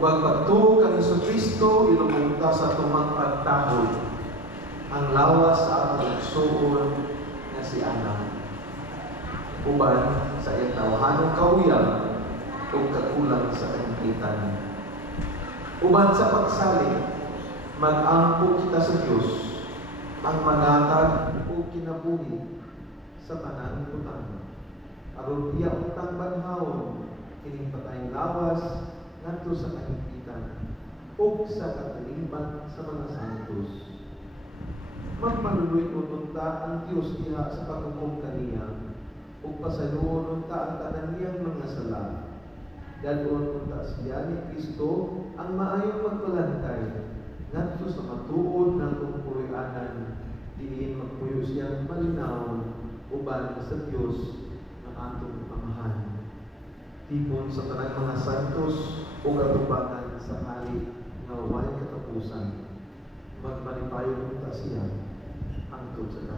Ubang pagtuo kang Jesucristo, ilumungta sa tumang pagtahod, ang lawas sa atong igsuon nga si Ana. Uban sa itawahanong kauyang o kakulang sa kahipitan. Uban sa pagsalig, mag-ampo kita sa Diyos, ang manatag o kinabuhi sa tanan utang. Aron iya utang banhawon, kining patayong lawas, ngadto sa kahipitan, o sa katiliban sa mga santos. Magmaluloy unta ang Diyos diha sa paghukom kaniya, ug pasaluon unta ang tanan niyang mga sala. Dadon unta siya ni Kristo ang maayong magpalantay, ngadto sa matuod ng kungkurianan, diin magpuyo siyang malinaw, uban sa Diyos na atong Amahan. Tipon sa tanang mga santos o katubangan sa hari nga way katapusan, magmalipayon unta siya hangtod sa